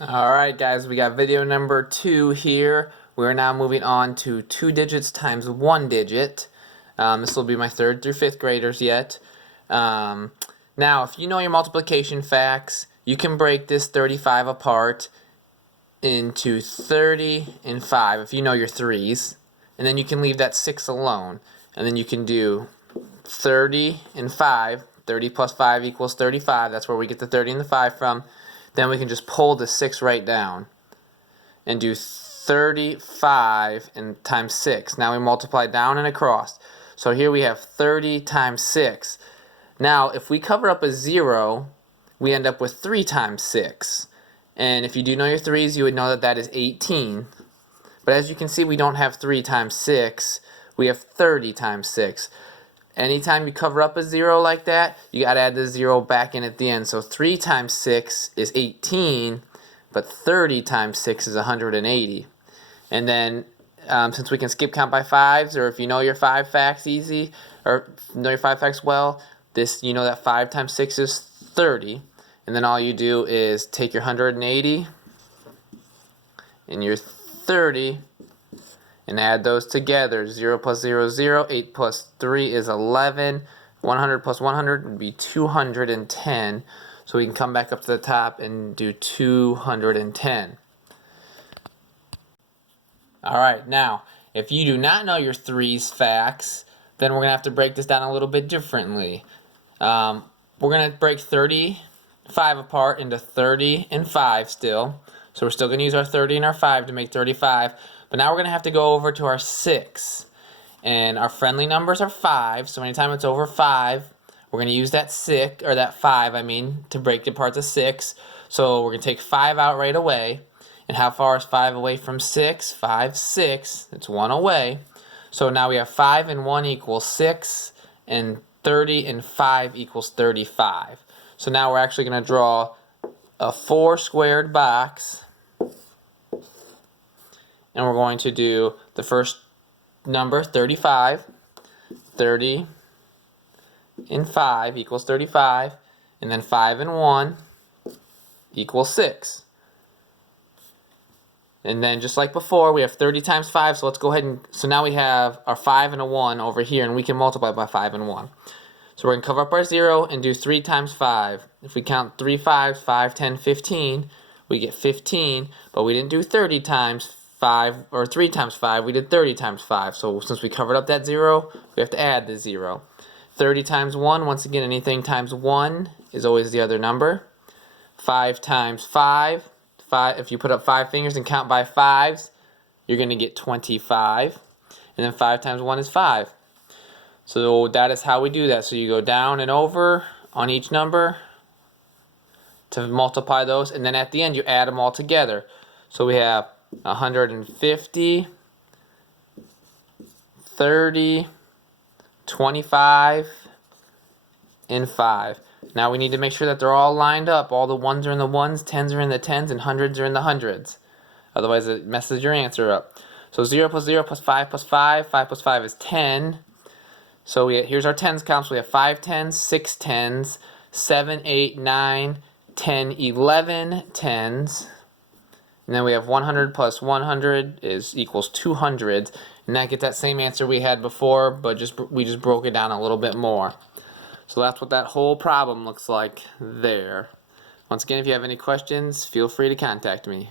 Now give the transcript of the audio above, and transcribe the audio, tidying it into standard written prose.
Alright guys, we got video number 2 here. We're now moving on to 2 digits times 1 digit. This will be my 3rd through 5th graders yet. Now, if you know your multiplication facts, you can break this 35 apart into 30 and 5 if you know your 3's. And then you can leave that 6 alone. And then you can do 30 and 5. 30 plus 5 equals 35. That's where we get the 30 and the 5 from. Then we can just pull the 6 right down and do 35 and times 6. Now we multiply down and across. So here we have 30 times 6. Now if we cover up a 0, we end up with 3 times 6. And if you do know your 3's, you would know that that is 18. But as you can see, we don't have 3 times 6. We have 30 times 6. Anytime you cover up a 0 like that, you got to add the 0 back in at the end. So 3 times 6 is 18, but 30 times 6 is 180. And then since we can skip count by 5s, or if you know your 5 facts easy, or know your 5 facts well, you know that 5 times 6 is 30. And then all you do is take your 180 and your 30 and add those together. 0 plus 0 is 0, 8 plus 3 is 11, 100 plus 100 would be 210. So we can come back up to the top and do 210. Alright, now, if you do not know your 3's facts, then we're going to have to break this down a little bit differently. We're going to break 35 apart into 30 and 5 still. So we're still going to use our 30 and our 5 to make 35. But now we're going to have to go over to our 6. And our friendly numbers are 5. So anytime it's over 5, we're going to use that 6, or that 5, I mean, to break it apart to 6. So we're going to take 5 out right away. And how far is 5 away from 6? 5, 6. It's 1 away. So now we have 5 and 1 equals 6. And 30 and 5 equals 35. So now we're actually going to draw a 4 squared box. And we're going to do the first number, 35. 30 and 5 equals 35. And then 5 and 1 equals 6. And then just like before, we have 30 times 5. So let's go ahead and, so now we have our 5 and a 1 over here. And we can multiply by 5 and 1. So we're going to cover up our 0 and do 3 times 5. If we count 3 5s, 5, 10, 15, we get 15. But we didn't do 30 times 5 or 3 times 5, we did 30 times 5. So since we covered up that 0, we have to add the 0. 30 times 1, once again, anything times 1 is always the other number. 5 times 5, if you put up 5 fingers and count by 5s, you're going to get 25. And then 5 times 1 is 5. So that is how we do that. So you go down and over on each number to multiply those, and then at the end you add them all together. So we have 150, 30, 25, and 5. Now we need to make sure that they're all lined up. All the 1s are in the 1s, 10s are in the 10s, and 100s are in the 100s. Otherwise it messes your answer up. So 0 plus 0 plus 5 plus 5. 5 plus 5 is 10. So here's our 10s count. So we have 5 10s, 6 10s, 7, 8, 9, 10, 11 10s. And then we have 100 plus 100 equals 200. And that gets that same answer we had before, but we just broke it down a little bit more. So that's what that whole problem looks like there. Once again, if you have any questions, feel free to contact me.